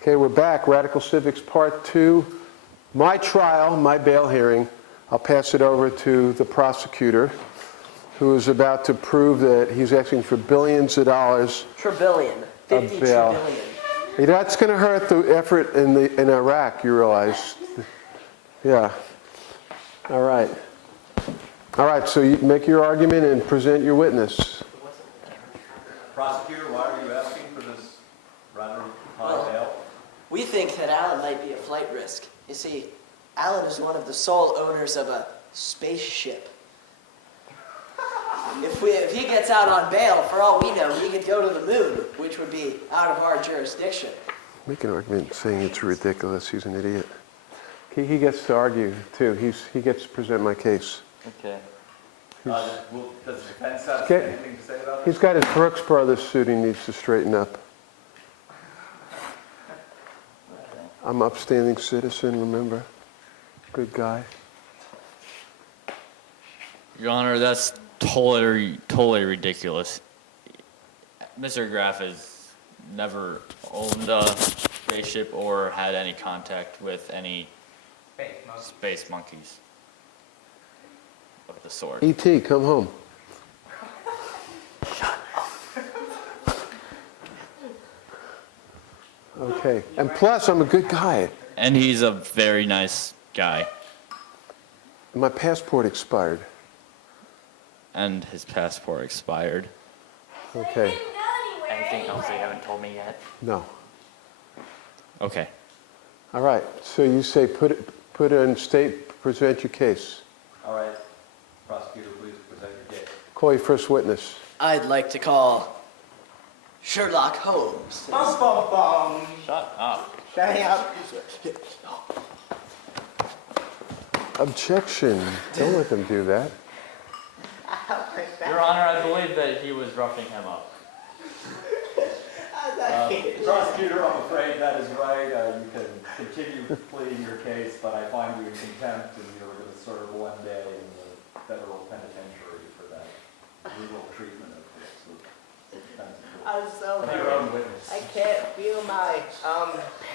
Okay, we're back. Radical Civics Part 2. My trial, my bail hearing. I'll pass it over to the prosecutor, who is about to prove that he's asking for billions of dollars. Trillion. 50 bail. trillion. That's going to hurt the effort in Iraq, you realize. Yeah. All right. All right, so you make your argument and present your witness. Prosecutor, why are you asking for this rather high bail? We think that Alan might be a flight risk. You see, Alan is one of the sole owners of a spaceship. If he gets out on bail, for all we know, he could go to the moon, which would be out of our jurisdiction. Make an argument saying it's ridiculous. He's an idiot. He gets to argue, too. He gets to present my case. Okay. Does the defense have anything to say about it? He's got his Brooks Brothers suit he needs to straighten up. I'm an upstanding citizen, remember? Good guy. Your Honor, that's totally ridiculous. Mr. Graf has never owned a spaceship or had any contact with any space monkeys of the sort. E.T., come home. Okay, and plus I'm a good guy. And he's a very nice guy. My passport expired. And his passport expired. Okay, Anything else you haven't told me yet? no. Okay. All right, so you say put it in state, present your case. All right. Prosecutor, please present your case. Call your first witness. I'd like to call Sherlock Holmes. Bum, bum, bum. Shut up. Shut up. Objection. Don't let them do that. Your Honor, I believe that he was roughing him up. Prosecutor, I'm afraid that is right. You can continue pleading your case, but I find you in contempt and you're going to serve 1 day in the federal penitentiary for that legal treatment of this. I'm so Your own witness. I can't feel my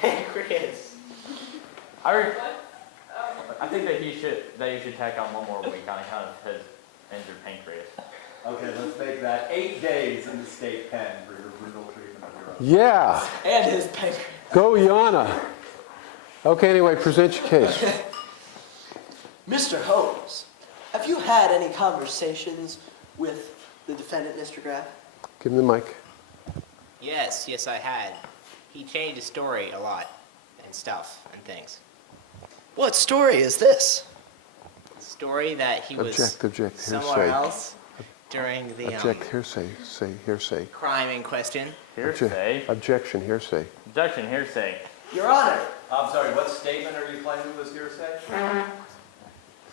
pancreas. I think that you should tack on 1 more week on account of his injured pancreas. Okay, let's make that 8 days in the state pen for your brutal treatment of your own. Yeah, And his pancreas. go Yana. Okay, anyway, present your case. Mr. Holmes, have you had any conversations with the defendant, Mr. Graf? Give him the mic. Yes, I had. He changed his story a lot, and stuff, and things. What story is this? The story that he was Object, somewhere hearsay. else during the Object, hearsay, say hearsay. crime in question. Hearsay. Objection, hearsay. Objection, hearsay. Your Honor. I'm sorry, what statement are you claiming was hearsay?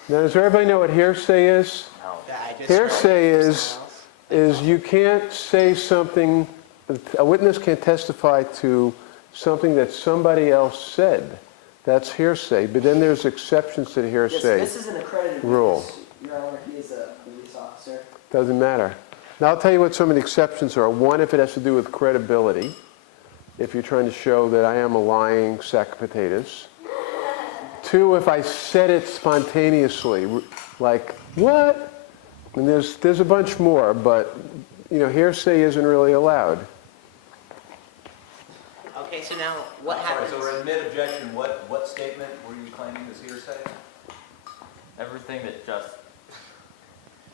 Now, does everybody know what hearsay is? No. That I just Hearsay heard from is someone else. you can't say something, a witness can't testify to something that somebody else said. That's hearsay, but then there's exceptions to the hearsay. This is an accredited rule. witness. Your Honor, he is a police officer. Doesn't matter. Now, I'll tell you what some of the exceptions are. One, if it has to do with credibility, if you're trying to show that I am a lying sack of potatoes. 2, if I said it spontaneously, like, what? And there's a bunch more, but, hearsay isn't really allowed. Okay, so now what I'm sorry, happens? so we're in mid-objection. What statement were you claiming is hearsay? Everything that just...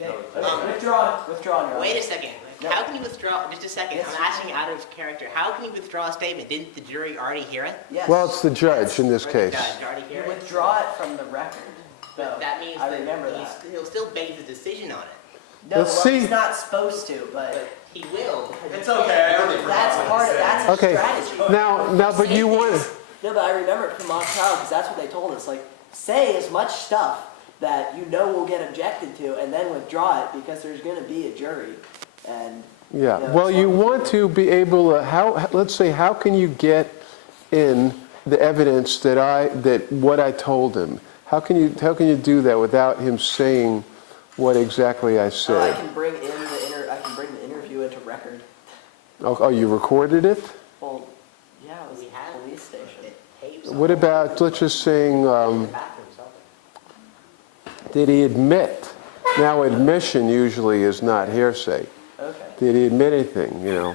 Withdrawn, Your Honor. Wait a second. No. How can you withdraw? Just a second. Yes. I'm asking out of character. How can you withdraw a statement? Didn't the jury already hear it? Yes. Well, it's the judge in this Or the case. judge already hear You it? withdraw it from the record. But that means I that remember that. he'll still base a decision on it. No, Let's well, see. he's not supposed to, but He will. It's okay, I already that's forgot what part he of, said. that's a Okay, strategy. now, but you want to... No, but I remember it from mock trial because that's what they told us. Like, say as much stuff that you know will get objected to, and then withdraw it because there's going to be a jury. And Yeah, Yeah, well, so- you want to be able to, let's say, how can you get in the evidence that what I told him? How can you do that without him saying what exactly I so I said? can bring in the interview into record. Oh, you recorded it? Well, yeah, it was We have. police What about, let's just sing, Bathroom, something. did he admit? Now, admission usually is not hearsay. Okay. Did he admit anything, you know?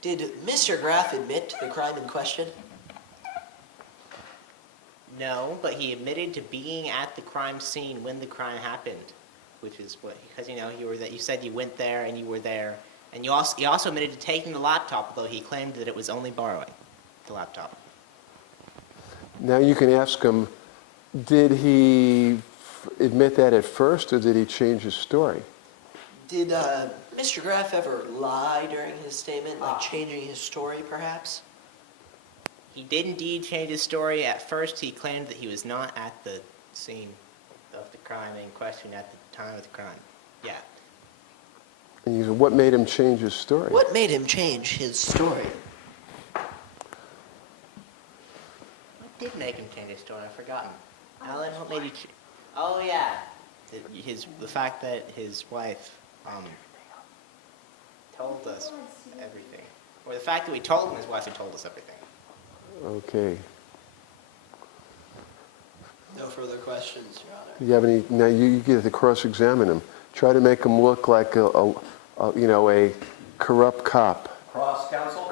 Did Mr. Graf admit to the crime in question? No, but he admitted to being at the crime scene when the crime happened, which is what, because you were that you said you went there and you were there, and he also admitted to taking the laptop, although he claimed that it was only borrowing the laptop. Now you can ask him, did he admit that at first, or did he change his story? Did Mr. Graf ever lie during his statement, like changing his story, perhaps? He did indeed change his story. At first, he claimed that he was not at the scene of the crime in question at the time of the crime. Yeah. And you said, what made him change his story? What made him change his story? What did make him change his story? I've forgotten. Alan, what made you? Oh yeah, the fact that his wife told us everything, or the fact that we told him his wife had told us everything. Okay. No further questions, Your Honor. Do you have any, now you get to cross-examine him. Try to make him look like a corrupt cop. Cross counsel?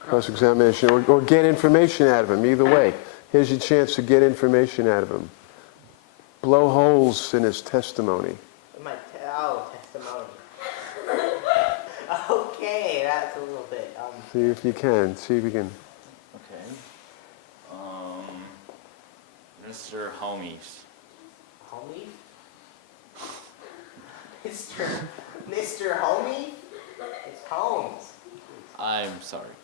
Cross-examination, or get information out of him, either way. Here's your chance to get information out of him. Blow holes in his testimony. Testimony. Okay, that's a little bit. See if you can, see if you can. Okay. Mr. Homies. Homie? Mr. Homie? It's Holmes. I'm sorry.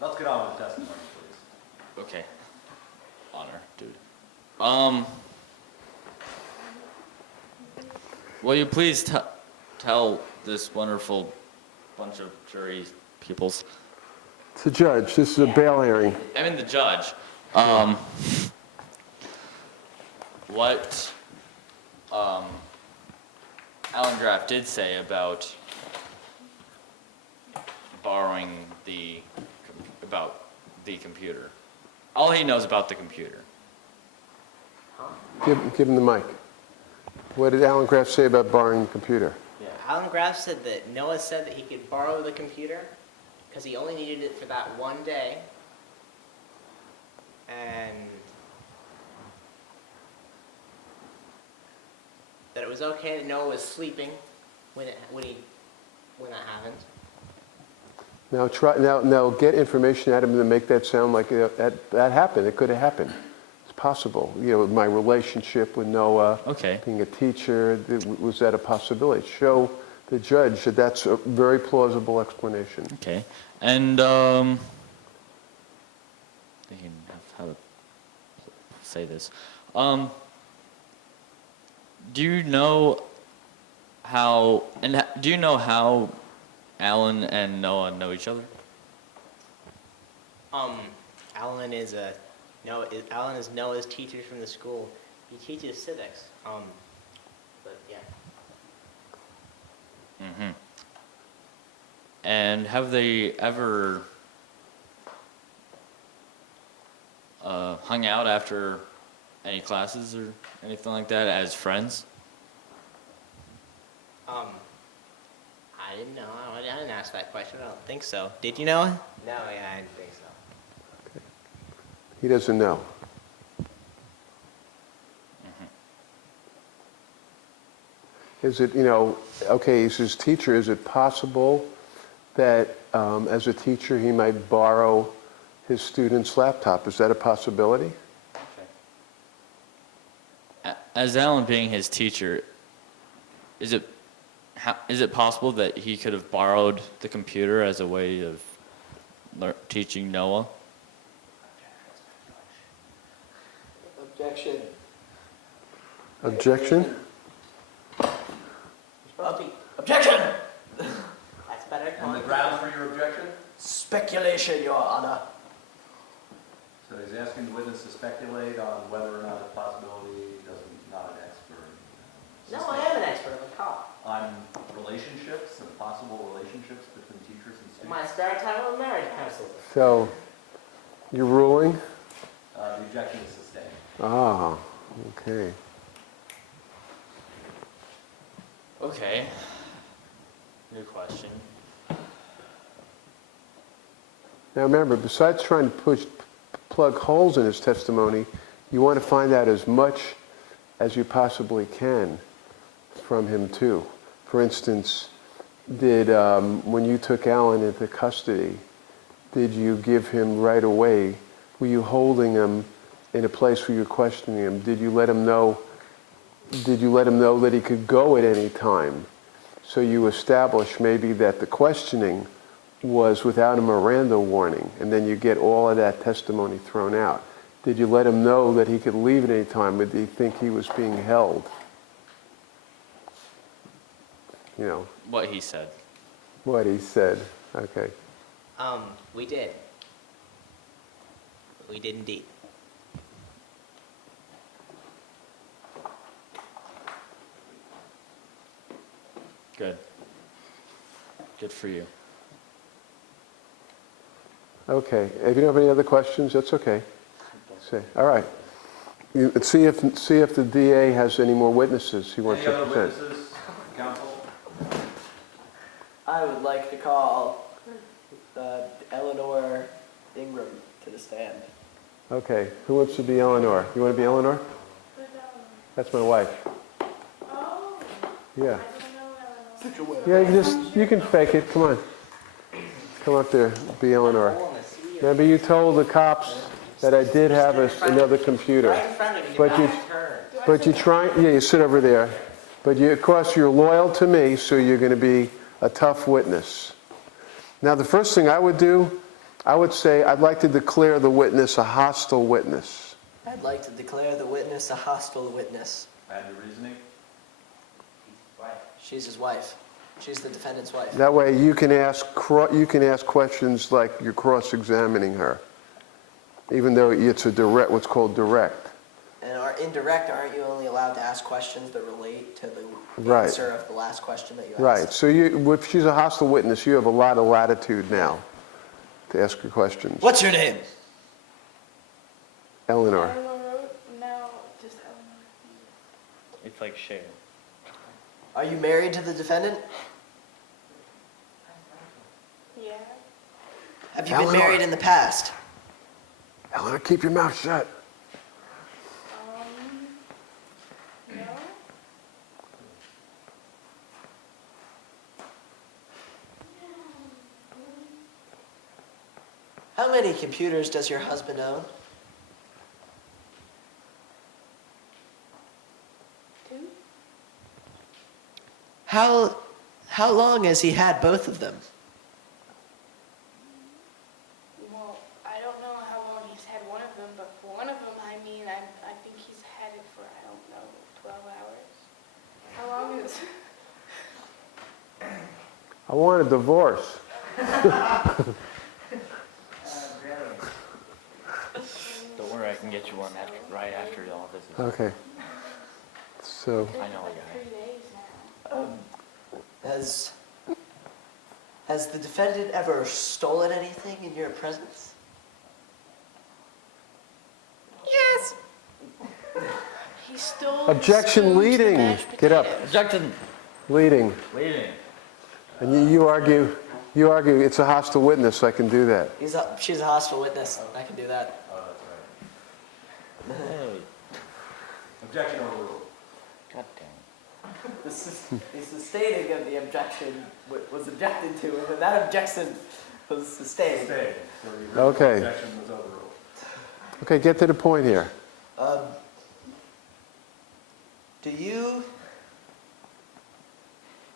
Let's get on with the testimony, please. Okay. Honor, dude. Will you please tell this wonderful bunch of jury peoples? It's a judge, this is a bail hearing. I mean the judge. What Alan Graf did say about borrowing about the computer. All he knows about the computer. Give him the mic. What did Alan Graf say about borrowing the computer? Alan Graf said that Noah said that he could borrow the computer because he only needed it for that one day. And that it was okay that Noah was sleeping when that happened. Now get information out of him to make that sound like that happened. It could have happened. It's possible. You know, my relationship with Noah, Okay. being a teacher, was that a possibility? Show the judge that that's a very plausible explanation. Okay. And thinking of how to say this. Do you know how Alan and Noah know each other? Alan is Noah's teacher from the school. He teaches civics. But yeah. Mm-hmm. And have they ever hung out after any classes or anything like that as friends? I didn't know. I didn't ask that question. I don't think so. Did you know? No, yeah, I didn't think so. He doesn't know. Is it, okay, he's his teacher. Is it possible that as a teacher he might borrow his student's laptop? Is that a possibility? As Alan being his teacher, is it possible that he could have borrowed the computer as a way of teaching Noah? Objection. Objection? Objection! That's better. And the grounds for your objection? Speculation, Your Honor. So he's asking the witness to speculate on whether or not it's a possibility. He doesn't, not an expert. No, I am an expert. I'm a cop. On relationships and possible relationships between teachers and In my students. spare time, I'm a marriage counselor. So, You're ruling? The objection is sustained. Ah, okay. Okay. Good question. Now remember, besides trying to plug holes in his testimony, you want to find out as much as you possibly can from him too. For instance, when you took Alan into custody, did you give him right away? Were you holding him in a place where you're questioning him? Did you let him know that he could go at any time? So you establish maybe that the questioning was without a Miranda warning, and then you get all of that testimony thrown out. Did you let him know that he could leave at any time, or did he think he was being held? You know, What he said. what he said. Okay. We did. We did indeed. Good. Good for you. Okay. If you don't have any other questions, that's okay. All right. See if the DA has any more witnesses he wants Any to other present. witnesses, counsel? I would like to call Eleanor Ingram to the stand. Okay. Who wants to be Eleanor? You want to be Eleanor? That's my wife. Oh, Yeah. I don't know. Yeah, you can fake it. Come on. Come up there. Be Eleanor. Remember you told the cops that I did have another computer. Right in front of you, But you- back turn. But you sit over there. But of course, you're loyal to me, so you're going to be a tough witness. Now, the first thing I would do, I would say I'd like to declare the witness a hostile witness. I'd like to declare the witness a hostile witness. And your reasoning? She's his wife. She's the defendant's wife. That way, you can ask questions like you're cross-examining her, even though it's what's called direct. And indirect, aren't you only allowed to ask questions that relate to the Right. answer of the last question that you asked? Right. So if she's a hostile witness, you have a lot of latitude now to ask her questions. What's your name? Eleanor. Eleanor, no, just Eleanor. It's like share. Are you married to the defendant? Yeah. Have you been Eleanor. married in the past? Eleanor, keep your mouth shut. No. How many computers does your husband own? 2. How long has he had both of them? Well, I don't know how long he's had one of them, but for one of them, I mean, I think he's had it for, I don't know, 12 hours. How long is... I want a divorce. Don't worry, I can get you one right after all this is. Okay. So, I know a guy. 3 days now. Has the defendant ever stolen anything in your presence? Yes. He stole Objection, spoons for leading. mashed Get up. potatoes. Objection. leading. Leading. And you argue it's a hostile witness, I can do that. She's a hostile witness. I can do that. Oh, that's right. Hey. Objection overruled. God dang. The sustaining of the objection was objected to, and then that objection was sustained. Stayed. So your Okay. objection was overruled. Okay, get to the point here.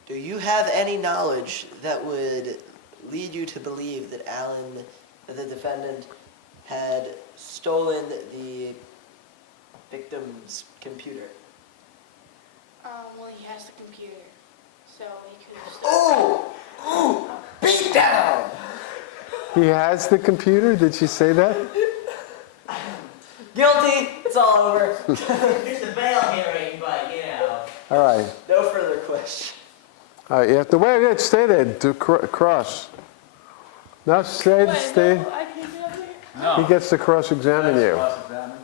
Do you have any knowledge that would lead you to believe that the defendant, had stolen the victim's computer? Well, he has the computer, so he could have Oh! Beat down! He has the computer? Did she say that? Guilty! It's all over. There's a bail hearing, but you know. All right. No further question. All right, you have to stay there, cross. No, stay. Wait, no, I can get up there. He gets to cross-examine you. Cross-examine.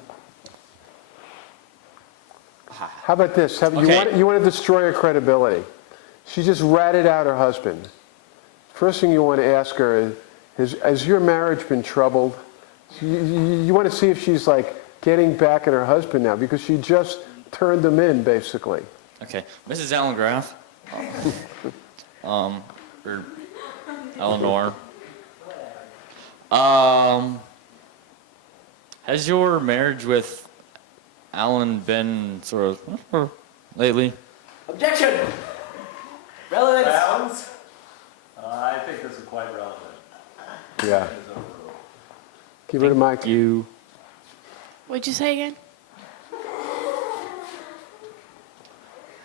How about this? Okay. You want to destroy her credibility. She just ratted out her husband. First thing you want to ask her is, has your marriage been troubled? You want to see if she's like getting back at her husband now because she just turned him in, basically. Okay, Mrs. Alan Graf, or Eleanor, has your marriage with Alan been sort of lately? Objection! Relevance. Grounds? I think this is quite relevant. Yeah. It is overruled. Give her the mic. You. What'd you say again?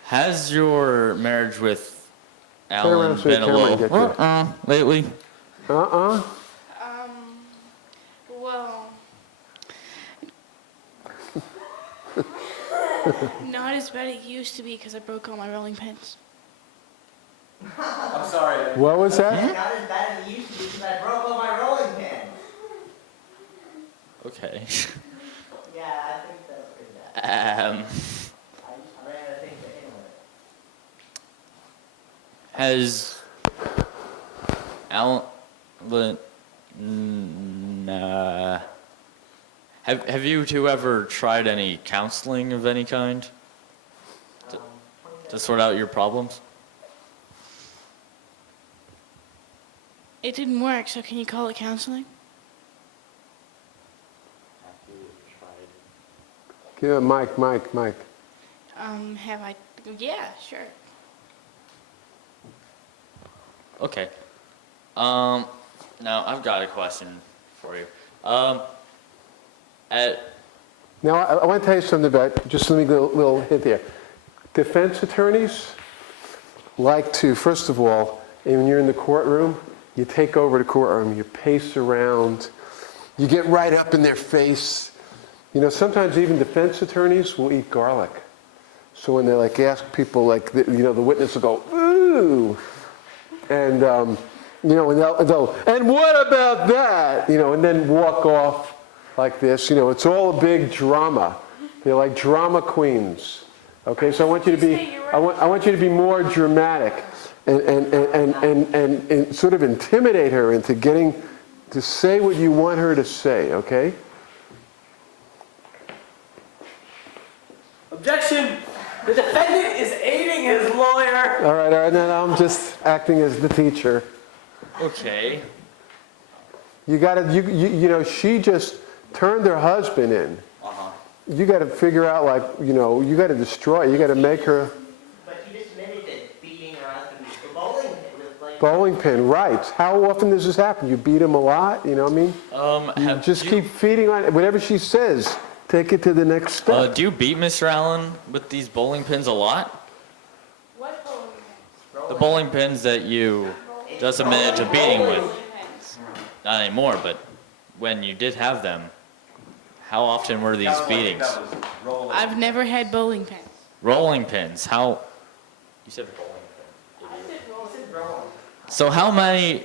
Has your marriage with around Alan so the been a camera can little get you. lately? Well, not as bad as it used to be because I broke all my rolling pins. I'm sorry. What was that? Not as bad as it used to be because I broke all my rolling pin. Okay. Yeah, I think that's pretty bad. I just ran out of things to hit him with. Has Alan, have you two ever tried any counseling of any kind to sort out your problems? It didn't work, so can you call it counseling? Give her a mic. Have I? Yeah, sure. Okay. Now I've got a question for you. Now, I want to tell you something about, just let me go a little hint here. Defense attorneys like to, first of all, when you're in the courtroom, you take over the courtroom, you pace around, you get right up in their face. You know, sometimes even defense attorneys will eat garlic. So when they like ask people, like, the witness will go, ooh, and, and they'll, and what about that? And then walk off like this. It's all a big drama. They're like drama queens. Okay, so I want you to be, I want you to be more dramatic and sort of intimidate her into getting to say what you want her to say, okay? Objection! The defendant is aiding his lawyer. All right, now I'm just acting as the teacher. okay. You gotta, she just turned her husband in. You gotta figure out, you gotta destroy, you gotta make her. But you just admitted that beating her husband with a bowling pin was like... Bowling pin, right. How often does this happen? You beat him a lot, you know what I mean? You just keep feeding on it. Whatever she says, take it to the next step. Do you beat Mr. Allen with these bowling pins a lot? What bowling pins? The bowling pins that you just admitted to beating with. Pins. Not anymore, but when you did have them, how often were these beatings? That was rolling. I've never had bowling pins. Rolling pins. How? You said bowling pin. I said rolling. So how many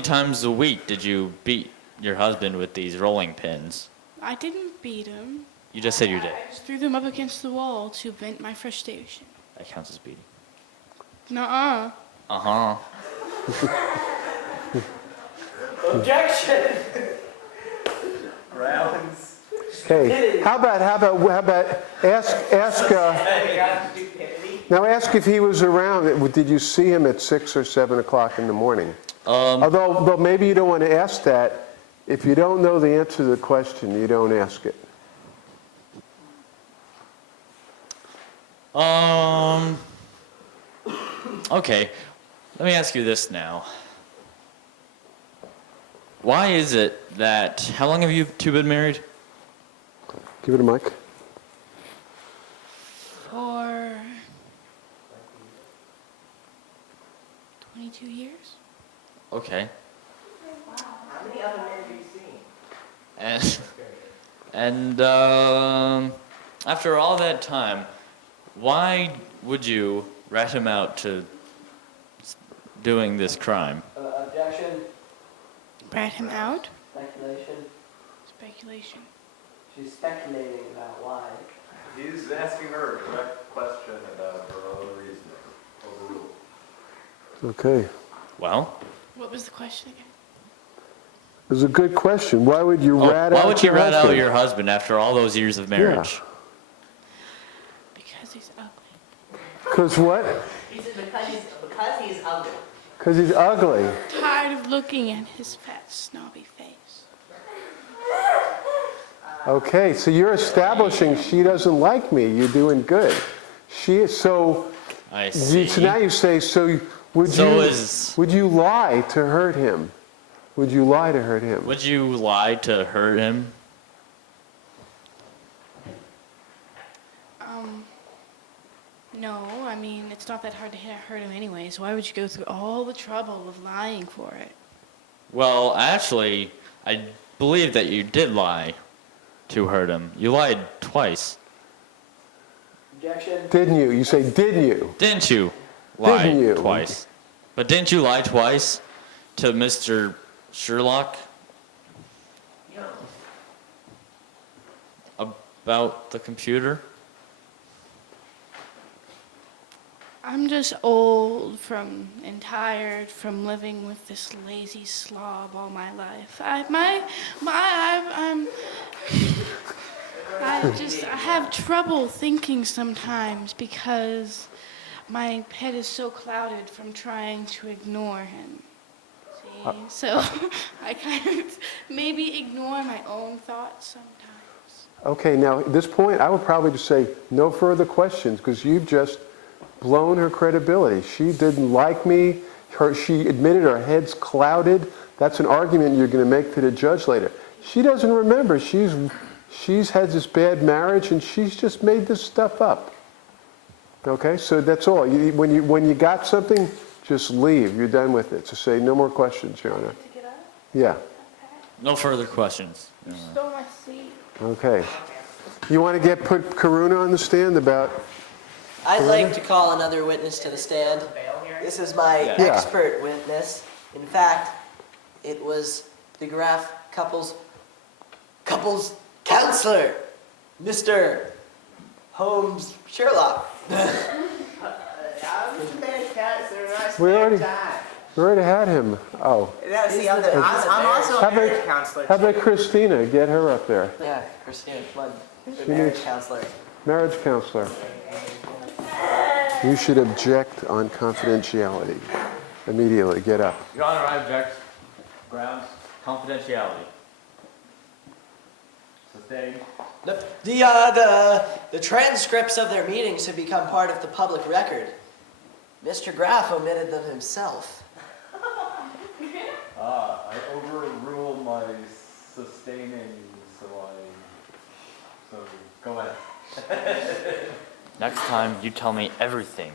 times a week did you beat your husband with these rolling pins? I didn't beat him. You just said you did. I just threw them up against the wall to vent my frustration. That counts as beating. Nuh-uh. Uh-huh. Objection! Grounds? Okay, how about ask now ask if he was around. Did you see him at 6 or 7 o'clock in the morning? Although maybe you don't want to ask that. If you don't know the answer to the question, you don't ask it. Okay. Let me ask you this now. Why is it that, how long have you two been married? Give it a mic. For 22 years? Okay. How many other men have you seen? And after all that time, why would you rat him out to doing this crime? Objection. Rat him out? Speculation. speculation. She's speculating about why. He's asking her a direct question about her own reasoning. Overruled. Okay. Well, What was the question again? It was a good question. Why would you oh, rat why out would you your rat out husband? your husband after all those years of marriage? Because he's ugly. Because what? He said because he's ugly. Because he's ugly. Tired of looking at his fat, snobby face. Okay, so you're establishing she doesn't like me. You're doing good. She is so. I see. So now you say so. Would you lie to hurt him? Would you lie to hurt him? Would you lie to hurt him? No, I mean, it's not that hard to hurt him anyway, so why would you go through all the trouble of lying for it? Well, actually, I believe that you did lie to hurt him. You lied twice. Objection. Didn't you? You say, didn't you? Didn't you lie Didn't you? twice? But didn't you lie twice to Mr. Sherlock about the computer? I'm just old and tired from living with this lazy slob all my life. I have trouble thinking sometimes because my head is so clouded from trying to ignore him. See? So I kind of maybe ignore my own thoughts sometimes. Okay, now at this point, I would probably just say no further questions because you've just blown her credibility. She didn't like me. She admitted her head's clouded. That's an argument you're going to make to the judge later. She doesn't remember. She's had this bad marriage and she's just made this stuff up. Okay, so that's all. When you got something, just leave. You're done with it. So say no more questions, Your Honor. To get up? Yeah. No further questions. You stole my seat. Okay. You want to put Karuna on the stand about? I'd like to call another witness to the stand. This is my Yeah. expert witness. In fact, it was the Graf couples counselor, Mr. Holmes Sherlock. We already had him. Oh. No, see, I'm also How a marriage about, counselor. how about Christina? Get her up there. Yeah, Christina Flood, the She marriage needs- counselor. Marriage counselor. You should object on confidentiality. Immediately, get up. Your Honor, I object. Grounds, confidentiality. Sustained. The transcripts of their meetings have become part of the public record. Mr. Graf omitted them himself. I overrule my sustaining, so go ahead. Next time, you tell me everything.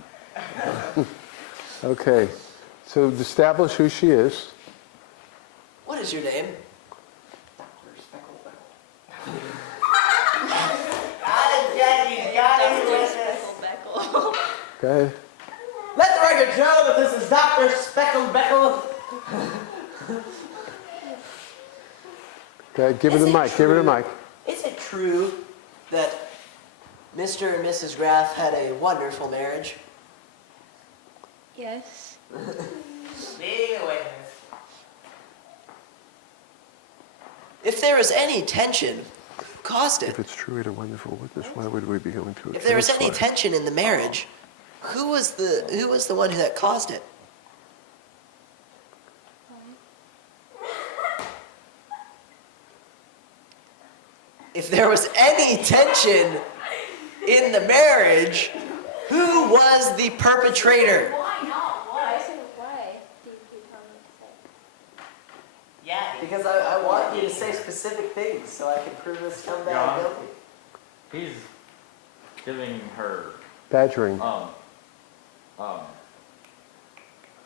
Okay. So establish who she is. What is your name? Okay. Let the record show that this is Dr. Specklebeckle. Okay. Give her the mic. Give her the mic. Is it true that Mr. and Mrs. Graf had a wonderful marriage? Yes. Being a witness. If there was any tension, who caused it? If it's true, we had a wonderful witness. Why would we be going to? If there was any tension in the marriage, who was the one that caused it? If there was any tension in the marriage, who was the perpetrator? Why not? Why? Why do you tell me to say? Yeah. Because I want you to say specific things so I can prove this scumbag John? guilty. He's giving her, Badgering.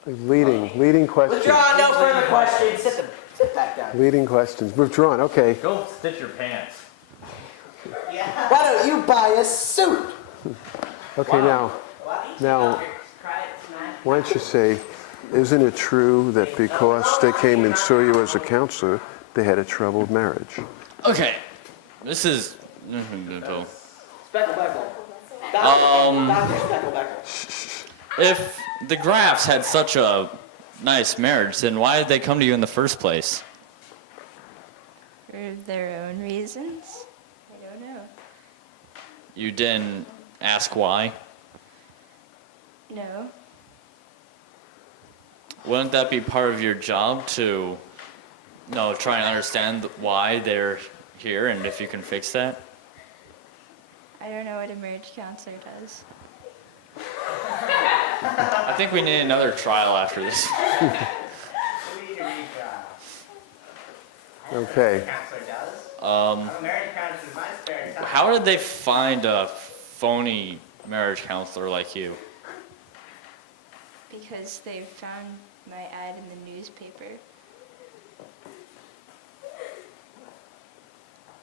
Leading questions. Withdraw, no further questions. Sit back down. Leading questions. Withdrawn. Okay. go stitch your pants. Yeah. Why don't you buy a suit? Okay. Now, why don't you say, isn't it true that because they came and saw you as a counselor, they had a troubled marriage? Okay, this is. Specklebeckle. Dr. Specklebeckle. If the Grafs had such a nice marriage, then why did they come to you in the first place? For their own reasons? I don't know. You didn't ask why? No. Wouldn't that be part of your job to, try and understand why they're here and if you can fix that? I don't know what a marriage counselor does. I think we need another trial after this. We need a retrial. Okay. Counselor does. Um, I'm a marriage counselor in my spare time. how did they find a phony marriage counselor like you? Because they found my ad in the newspaper.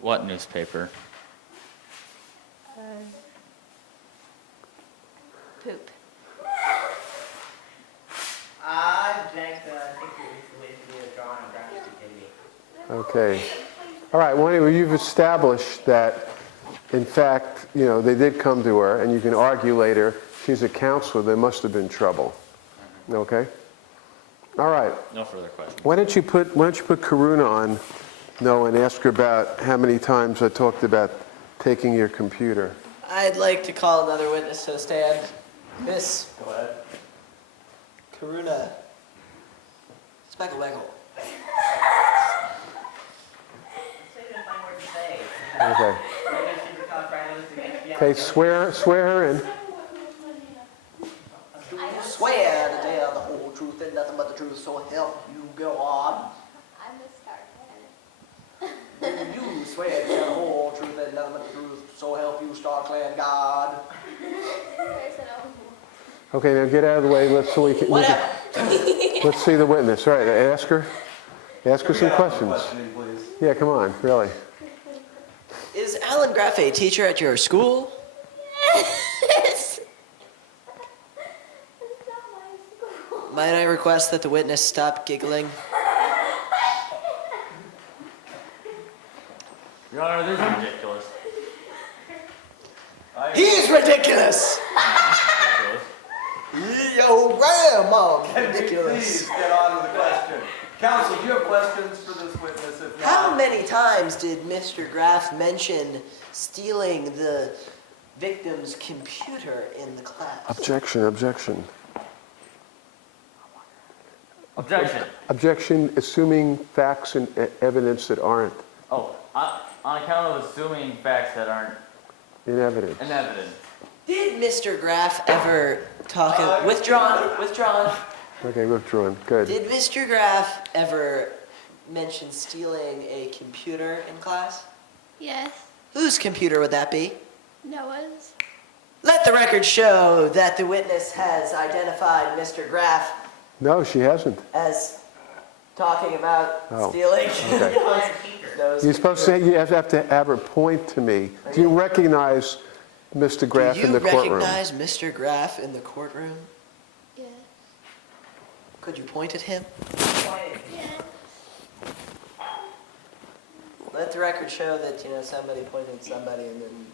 What newspaper? Poop. I object, I think we need to withdraw on ground stupidity. Okay. All right, well, anyway, you've established that, in fact, they did come to her, and you can argue later, she's a counselor, there must have been trouble. Okay? All right. No further questions. Why don't you put Karuna on, Noah, and ask her about how many times I talked about taking your computer. I'd like to call another witness to the stand. Miss Go ahead. Karuna Specklebeckle. Okay. Okay, swear her in. Swear to tell the whole truth and nothing but the truth, so help you God. I'm the star planet. You swear to tell the whole truth and nothing but the truth, so help you Star Clan God. There's an old Okay, now get out of the way. Let's Whatever. let's see the witness. All right, ask her some questions. Questioning, please. Yeah, come on, really. Is Alan Graf a teacher at your school? Yes. It's not my school. Might I request that the witness stop giggling? Your Honor, this is ridiculous. He's ridiculous! Yo, grandma, Can we please ridiculous. get on with the question? Counsel, do you have questions for this witness? If not, How many times did Mr. Graf mention stealing the victim's computer in the class? Objection, objection. Objection. Objection, assuming facts and evidence that aren't Oh, on account of assuming facts that aren't in evidence. in evidence. Did Mr. Graf ever talk... Withdrawn. Okay, withdrawn. Good. Did Mr. Graf ever mention stealing a computer in class? Yes. Whose computer would that be? Noah's. Let the record show that the witness has identified Mr. Graf No, she hasn't. as talking about Oh, stealing. okay. Those You're supposed to, you have to have her point to me. Do you recognize Mr. Graf in the Do you courtroom? recognize Mr. Graf in the courtroom? Yes. Could you point at him? Yes. Let the record show that, somebody pointed at somebody and then,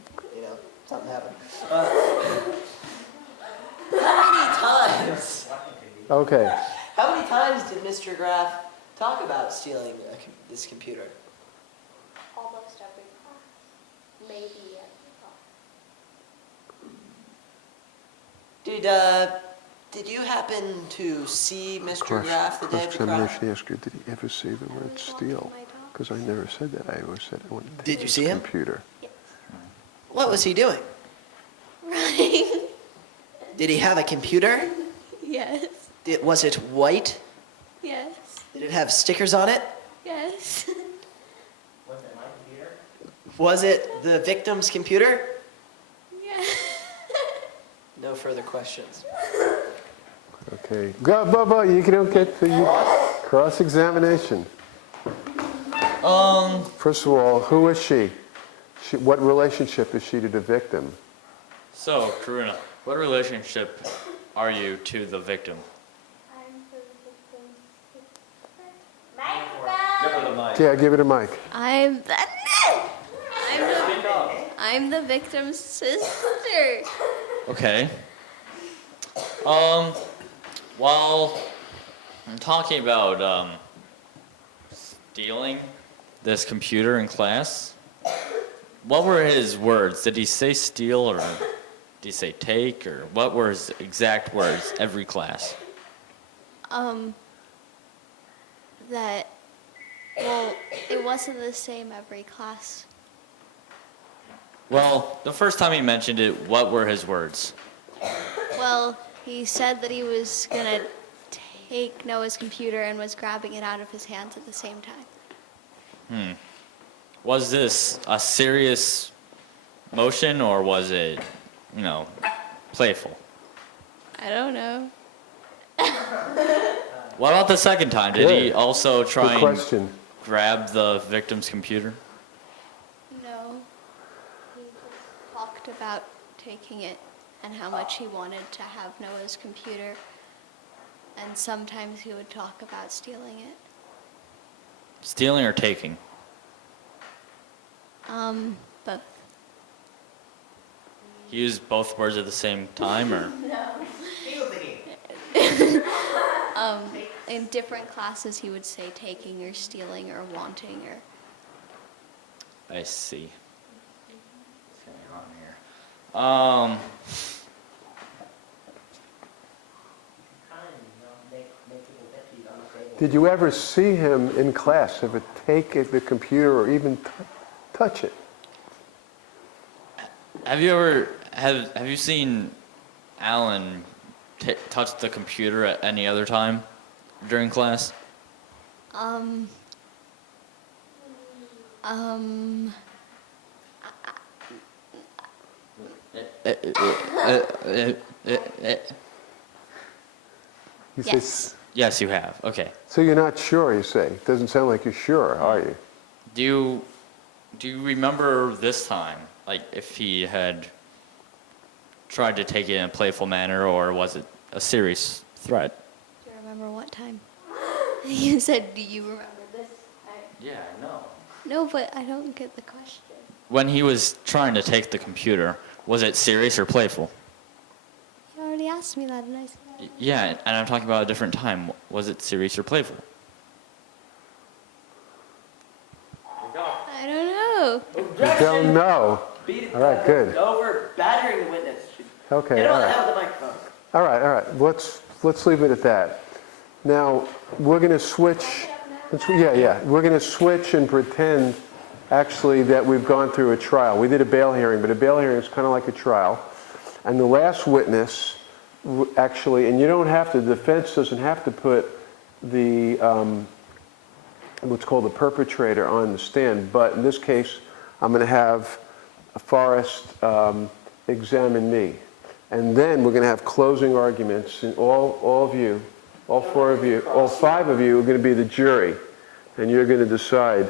something happened. How many times? Okay. How many times did Mr. Graf talk about stealing this computer? Almost every class. Maybe every class. Did you happen to see Mr. Cross Graf the day of the crime? examination asked her, did he ever say the word steal? Because I never said that. I always said I wanted to Did take you his see him? computer. What was he doing? Running. Did he have a computer? Yes. Was it white? Yes. Did it have stickers on it? Yes. Was it my computer? Was it the victim's computer? Yes. No further questions. Okay. Go, Bubba, you don't get the cross-examination. First of all, who is she? What relationship is she to the victim? So, Karuna, what relationship are you to the victim? I'm the victim's sister. Give her the mic. Yeah, give it a mic. I'm the I'm the victim's sister. Okay. While I'm talking about stealing this computer in class, what were his words? Did he say steal or did he say take, or what were his exact words every class? That, well, it wasn't the same every class. Well, the first time he mentioned it, what were his words? Well, he said that he was gonna take Noah's computer and was grabbing it out of his hands at the same time. Was this a serious motion or was it, playful? I don't know. What about the second time? Did he Good. also try Good and question. grab the victim's computer? No. He just talked about taking it and how much he wanted to have Noah's computer. And sometimes he would talk about stealing it. Stealing or taking? Both. He used both words at the same time, or? In different classes, he would say taking or stealing or wanting or. I see. What's going on here? Did you ever see him in class ever take the computer or even touch it? Have you seen Alan touch the computer at any other time during class? You say, Yes. Yes, you have. Okay. so you're not sure, you say? Doesn't sound like you're sure, are you? Do you remember this time, like if he had tried to take it in a playful manner, or was it a serious threat? Do you remember what time? You said, do you remember this time? Yeah, I know. No, but I don't get the question. When he was trying to take the computer, was it serious or playful? You already asked me that, and I said. Yeah, and I'm talking about a different time. Was it serious or playful? I don't know. You don't know. All right, good. Over badgering the witness. Okay, Get all on right. that with the microphone. All right. Let's leave it at that. Now, we're going to switch. We're going to switch and pretend, actually, that we've gone through a trial. We did a bail hearing, but a bail hearing is kind of like a trial. And the last witness, actually, and you don't have to, the defense doesn't have to put the, what's called the perpetrator on the stand, but in this case, I'm going to have Forrest examine me. And then we're going to have closing arguments, and all of you, all four of you, all five of you are going to be the jury, and you're going to decide.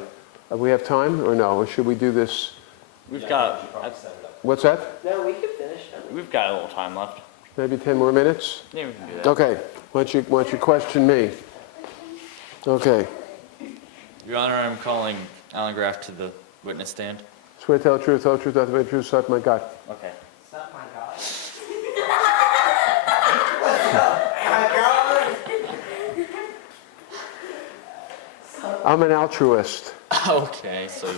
We have time or no? Or should we do this? We've got What's that? No, we can finish. we've got a little time left. Maybe 10 more minutes? Yeah, we can do that. Okay. Why don't you question me? Okay. Your Honor, I'm calling Alan Graf to the witness stand. Swear to tell the truth, nothing but the truth, so help my God. Okay. It's not my God. I'm an altruist. Okay, so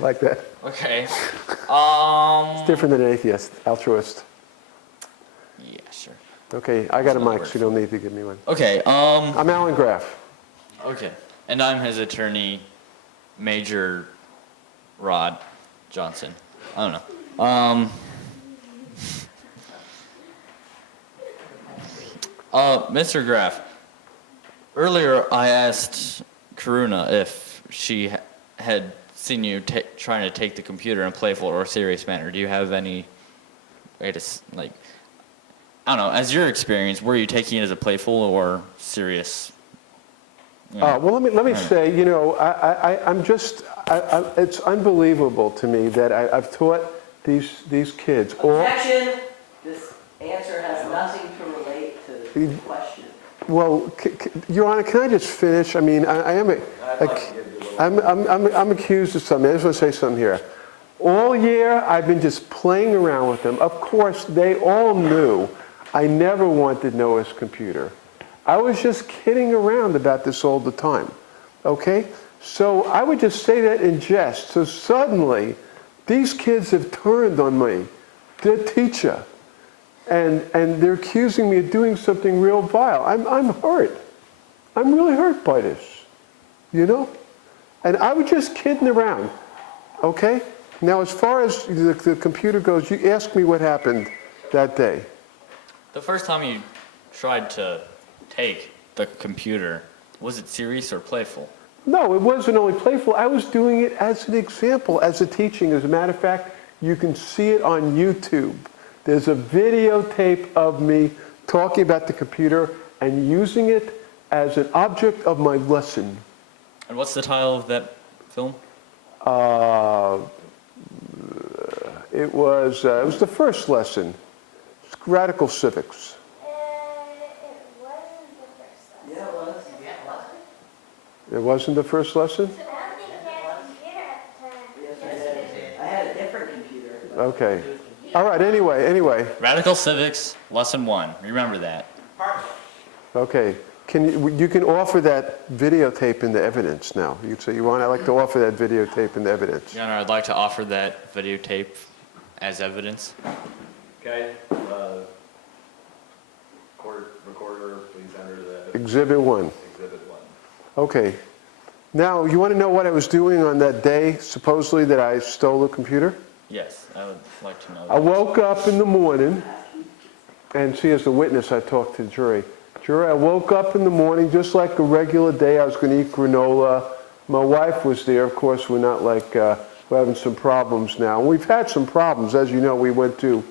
Like that. okay. It's different than an atheist. Altruist. Yeah, sure. Okay, I got a That's mic, not so you don't need to give me one. Okay. I'm Alan Graf. Okay. And I'm his attorney, Major Rod Johnson. I don't know. Mr. Graf, earlier I asked Karuna if she had seen you trying to take the computer in a playful or serious manner. Do you have any way to, like, I don't know, as your experience, were you taking it as a playful or serious? Well, let me say, it's unbelievable to me that I've taught these kids all. Objection! This answer has nothing to relate to the question. Well, Your Honor, can I just finish? I mean, I'm accused of something. I just want to say something here. All year, I've been just playing around with them. Of course, they all knew I never wanted Noah's computer. I was just kidding around about this all the time, okay? So I would just say that in jest. So suddenly, these kids have turned on me, their teacher, and they're accusing me of doing something real vile. I'm hurt. I'm really hurt by this, you know? And I was just kidding around, okay? Now, as far as the computer goes, you ask me what happened that day. The first time you tried to take the computer, was it serious or playful? No, it wasn't only playful. I was doing it as an example, as a teaching. As a matter of fact, you can see it on YouTube. There's a videotape of me talking about the computer and using it as an object of my lesson. And what's the title of that film? It was the first lesson. It's Radical Civics. Yeah, it was. It wasn't the first lesson? Yes, I did. I had a different computer. Okay. All right, anyway. Radical Civics, Lesson 1. Remember that. Okay. You can offer that videotape into evidence now. You say you want, I'd like to offer that videotape into evidence. Your Honor, I'd like to offer that videotape as evidence. Okay, court recorder, please enter the Exhibit 1. exhibit 1. Okay. Now, you want to know what I was doing on that day, supposedly, that I stole the computer? Yes, I would like to know I that. woke up in the morning, and see, as the witness, I talked to the jury. Jury, I woke up in the morning just like a regular day. I was going to eat granola. My wife was there. Of course, we're not like, we're having some problems now. We've had some problems. As you know, we went to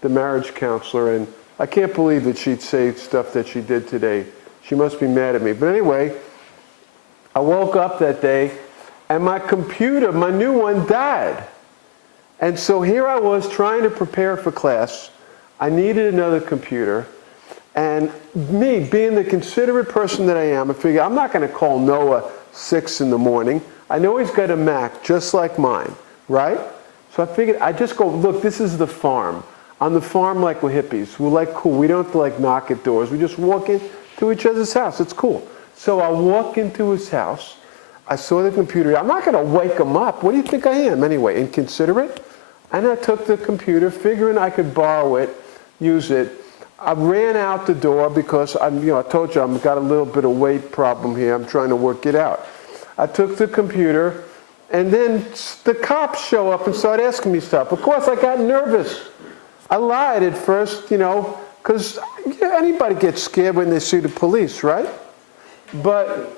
the marriage counselor, and I can't believe that she'd say stuff that she did today. She must be mad at me. But anyway, I woke up that day, and my computer, my new one, died. And so here I was trying to prepare for class. I needed another computer. And me, being the considerate person that I am, I figured I'm not going to call Noah 6 in the morning. I know he's got a Mac just like mine, right? So I figured I'd just go, look, this is the farm. On the farm, like we're hippies. We're like cool. We don't have to like knock at doors. We just walk into each other's house. It's cool. So I walk into his house. I saw the computer. I'm not going to wake him up. What do you think I am anyway? Inconsiderate? And I took the computer, figuring I could borrow it, use it. I ran out the door because I told you I've got a little bit of weight problem here. I'm trying to work it out. I took the computer, and then the cops show up and start asking me stuff. Of course, I got nervous. I lied at first, because anybody gets scared when they see the police, right? But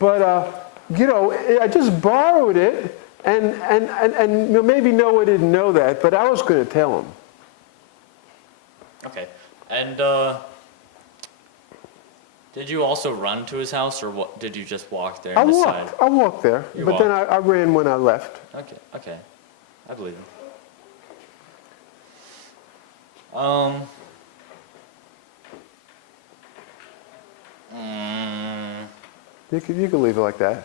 I just borrowed it, and maybe Noah didn't know that, but I was going to tell him. Okay. And did you also run to his house, or what, did you just walk there I and decide? walked there, You but then I ran when I left. Okay. I believe him. You can leave it like that.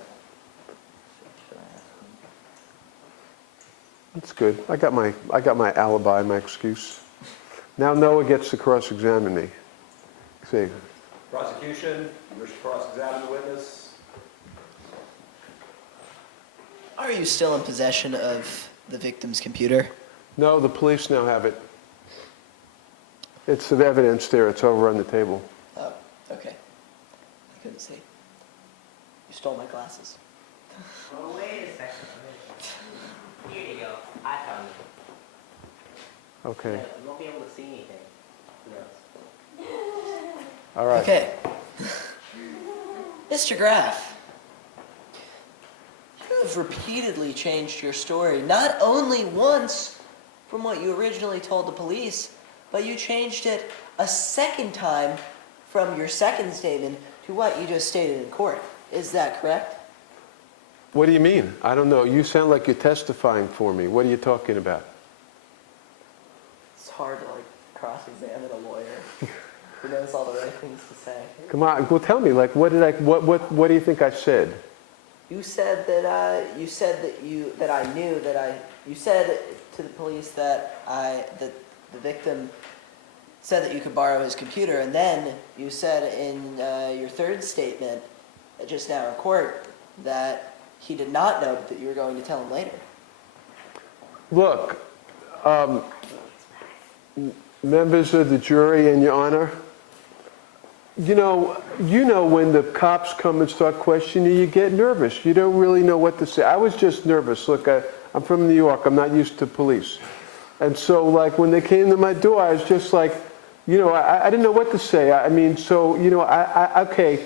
That's good. I got my alibi, my excuse. Now Noah gets to cross-examine me. See. Prosecution, you wish to cross-examine the witness? Are you still in possession of the victim's computer? No, the police now have it. It's the evidence there. It's over on the table. Oh, okay. I couldn't see. You stole my glasses. Well, wait a second. Here you go. I found it. Okay. You won't be able to see anything. Who knows? All right. Okay. Mr. Graf, you have repeatedly changed your story, not only once from what you originally told the police, but you changed it a second time from your second statement to what you just stated in court. Is that correct? What do you mean? I don't know. You sound like you're testifying for me. What are you talking about? It's hard to cross-examine a lawyer who knows all the right things to say. Come on. Well, tell me. What do you think I said? You said that you said that I knew that you said to the police that the victim said that you could borrow his computer, and then you said in your third statement just now in court that he did not know, but that you were going to tell him later. Look, members of the jury and your honor, you know when the cops come and start questioning you, you get nervous. You don't really know what to say. I was just nervous. Look, I'm from New York. I'm not used to police. And so, like, when they came to my door, I was just like, I didn't know what to say. I mean, so, okay,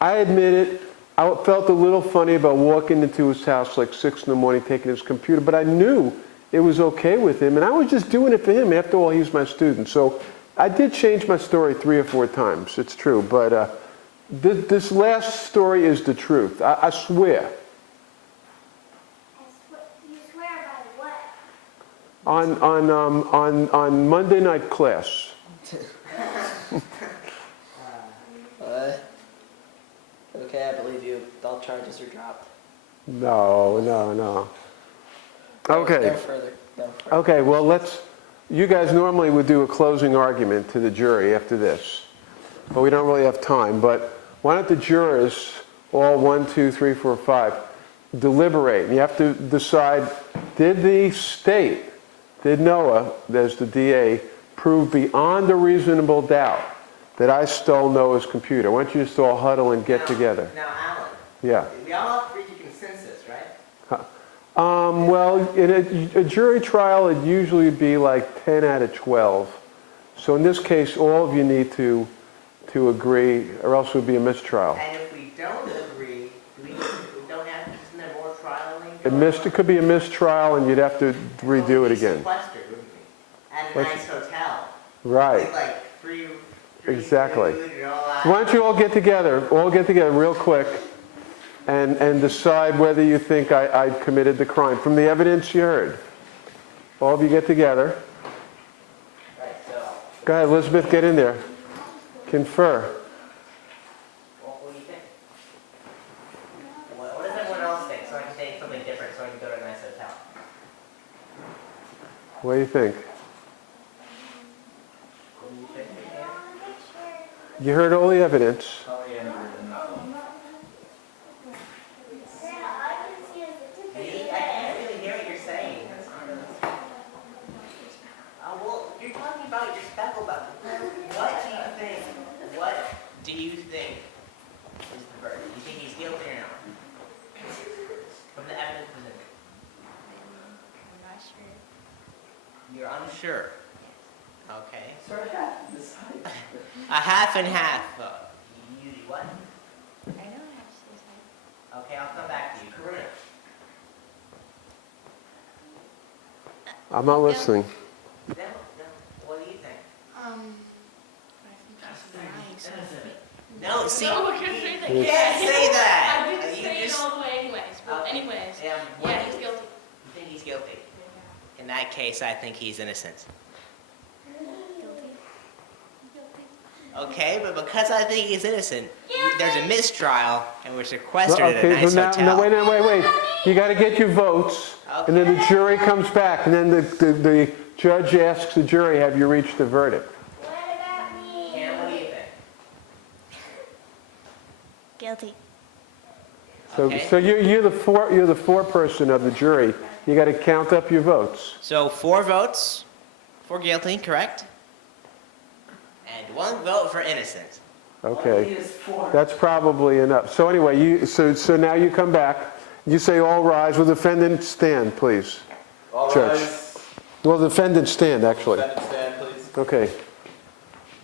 I admit it. I felt a little funny about walking into his house like 6 in the morning, taking his computer, but I knew it was okay with him, and I was just doing it for him. After all, he's my student. So I did change my story 3 or 4 times. It's true, but this last story is the truth. I swear. You swear by what? On Monday night class. Okay, I believe you. All charges are dropped. No. Okay. No further. Okay, well, you guys normally would do a closing argument to the jury after this, but we don't really have time. But why don't the jurors, all 1, 2, 3, 4, 5, deliberate? You have to decide, did the state, did Noah, as the DA, prove beyond a reasonable doubt that I stole Noah's computer? Why don't you just all huddle and get together? Now, Alan, Yeah. we all have to reach a consensus, right? Well, in a jury trial, it'd usually be like 10 out of 12. So in this case, all of you need to agree, or else it would be a mistrial. And if we don't agree, we don't have, isn't there more trialing? It could be a mistrial, and you'd have to redo it again. Sequestered, wouldn't we? At a nice hotel. Right. With like free Exactly. food and all that. Why don't you all get together real quick, and decide whether you think I committed the crime from the evidence you heard. All of you get together. Right, so, Go ahead, Elizabeth, get in there. Confer. what do you think? What does everyone else think? So I can think something different so I can go to a nice hotel. What do you think? What do you think? You heard all the evidence. I can't really hear what you're saying. Well, you're talking about your speckle button. What do you think is the verdict? Do you think he's guilty or not? From the evidence presented. I'm not sure. You're unsure. Okay. Sort of half decide. A half and half. You what? I know I have to say Okay, I'll come back to you. Karuna. I'm not listening. No, what do you think? I think that's lying. No, see, No, you because they can't say that. I didn't You say it just- all the way anyways. But Okay. anyways, What yeah, do he's you guilty. think he's guilty? In that case, I think he's innocent. Okay, but because I think he's innocent, there's a mistrial, and we're sequestered at a nice hotel. Wait. You got to get your votes, and then the jury comes back, and then the judge asks the jury, have you reached a verdict? What about me? Karen, what do you think? Guilty. Okay. So you're the foreperson of the jury. You got to count up your votes. So 4 votes for guilty, correct? And 1 vote for innocent. Okay, that's probably enough. So anyway, so now you come back. You say all rise. Will the defendant stand, please? All Judge. rise. Will the defendant stand, actually? Defendant stand, please. Okay.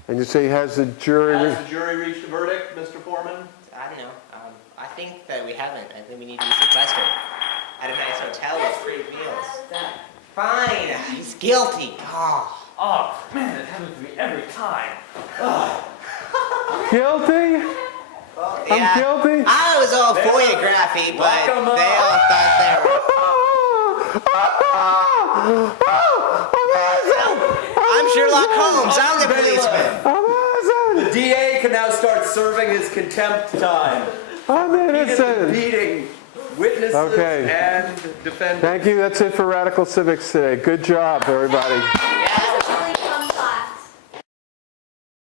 And you say, has the jury... Has the jury reached a verdict, Mr. Foreman? I don't know. I think that we haven't. I think we need to be sequestered at a nice hotel with free meals. Fine. He's guilty. Oh, man, it happens to me every time. Guilty? Yeah. I'm guilty? I was all for you, Graffy, but Lock 'em up. they all thought they were. I'm Sherlock Holmes. I'm the policeman. The DA can now start serving his contempt time. I'm He has been innocent. beating witnesses Okay. and defendants. Thank you. That's it for Radical Civics today. Good job, everybody. Yeah.